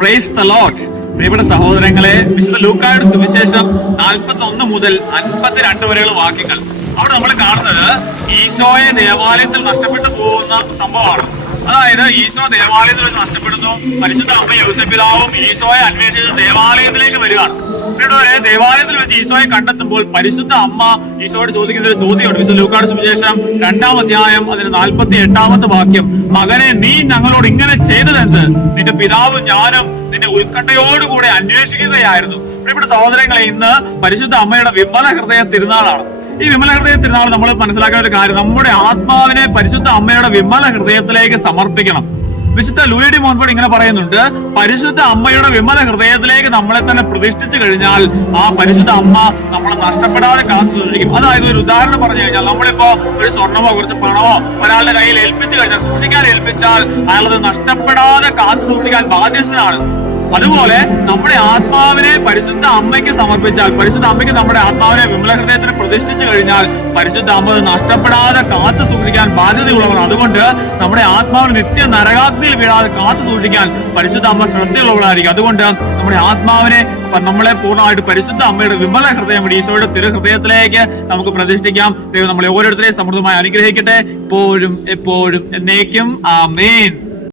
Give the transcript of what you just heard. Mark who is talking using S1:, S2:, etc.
S1: പ്രിയപ്പെട്ട സഹോദരങ്ങളെ വിശുദ്ധ ലൂക്കായുടെ സുവിശേഷം നാൽപ്പത്തി ഒന്ന് മുതൽ അൻപത്തിരണ്ട് വരെയുള്ള വാക്യങ്ങൾ. അവിടെ നമ്മൾ കാണുന്നത് ഈശോയെ ദേവാലയത്തിൽ നഷ്ടപ്പെട്ടു പോകുന്ന സംഭവമാണ്. അതായത് ഈശോ ദേവാലയത്തിൽ വെച്ച് നഷ്ടപ്പെടുന്നു പരിശുദ്ധ അമ്മ യോസപിതാവും ഈശോയെ അന്വേഷിച്ച് ദേവാലയത്തിലേക്ക് വരികയാണ്. പിന്നീട് ദേവാലയത്തിൽ വെച്ച് ഈശോയെ കണ്ടെത്തുമ്പോൾ പരിശുദ്ധ അമ്മ ഈശോയോട് ചോദിക്കുന്ന ഒരു ചോദ്യമുണ്ട്. വിശുദ്ധ ലൂക്കാട് സുവിശേഷം രണ്ടാം അധ്യായം അതിന് നാൽപ്പത്തി എട്ടാമത്തെ വാക്യം മകനെ നീ ഞങ്ങളോട് ഇങ്ങനെ ചെയ്തതെന്ത് നിന്റെ പിതാവും ഞാനും നിന്റെ ഉത്കണ്ഠയോടുകൂടെ അന്വേഷിക്കുകയായിരുന്നു. പ്രിയപ്പെട്ട സഹോദരങ്ങളെ ഇന്ന് പരിശുദ്ധ അമ്മയുടെ വിമല ഹൃദയ തിരുനാളാണ്. ഈ വിമല ഹൃദയ തിരുനാൾ നമ്മൾ മനസ്സിലാക്കേണ്ട ഒരു കാര്യം നമ്മുടെ ആത്മാവിനെ പരിശുദ്ധ അമ്മയുടെ വിമല ഹൃദയത്തിലേക്ക് സമർപ്പിക്കണം. വിശുദ്ധ ലൂയിഡി മോൻഫോർഡ് ഇങ്ങനെ പറയുന്നുണ്ട് പരിശുദ്ധ അമ്മയുടെ വിമല ഹൃദയത്തിലേക്ക് നമ്മളെ തന്നെ പ്രതിഷ്ഠിച്ചു കഴിഞ്ഞാൽ ആ പരിശുദ്ധ അമ്മ നമ്മളെ നഷ്ടപ്പെടാതെ കാത്തു സൂക്ഷിക്കും. അതായത് ഒരു ഉദാഹരണം പറഞ്ഞു കഴിഞ്ഞാൽ നമ്മളിപ്പോ ഒരു സ്വർണമോ കുറച്ച് പണമോ ഒരാളുടെ കയ്യിൽ ഏൽപ്പിച്ചു കഴിഞ്ഞാൽ സൂക്ഷിക്കാൻ ഏൽപ്പിച്ചാൽ അയാളത് നഷ്ടപ്പെടാതെ കാത്തു സൂക്ഷിക്കാൻ ബാധ്യസ്ഥനാണ്. അതുപോലെ നമ്മുടെ ആത്മാവിനെ പരിശുദ്ധ അമ്മയ്ക്ക് സമർപ്പിച്ചാൽ പരിശുദ്ധ അമ്മയ്ക്ക് നമ്മുടെ ആത്മാവിനെ വിമല ഹൃദയത്തിന് പ്രതിഷ്ഠിച്ചു കഴിഞ്ഞാൽ പരിശുദ്ധ അമ്മ നഷ്ടപ്പെടാതെ കാത്തു സൂക്ഷിക്കാൻ ബാധ്യതയുള്ളവരാണ് അതുകൊണ്ട് നമ്മുടെ ആത്മാവിന് നിത്യ നരകാഗ്നിയിൽ വീഴാതെ കാത്തു സൂക്ഷിക്കാൻ പരിശുദ്ധ അമ്മ ശ്രദ്ധയുള്ളവരായിരിക്കും അതുകൊണ്ട് നമ്മുടെ ആത്മാവിനെ നമ്മളെ പൂർണമായിട്ട് പരിശുദ്ധ അമ്മയുടെ വിമല ഹൃദയം ഈശോയുടെ തിരു ഹൃദയത്തിലേക്ക് നമുക്ക് പ്രതിഷ്ഠിക്കാം. ദൈവം നമ്മളെ ഓരോരുത്തരെയും സമൃദ്ധമായി അനുഗ്രഹിക്കട്ടെ. എപ്പോഴും എപ്പോഴും എന്നേക്കും. ആമേൻ.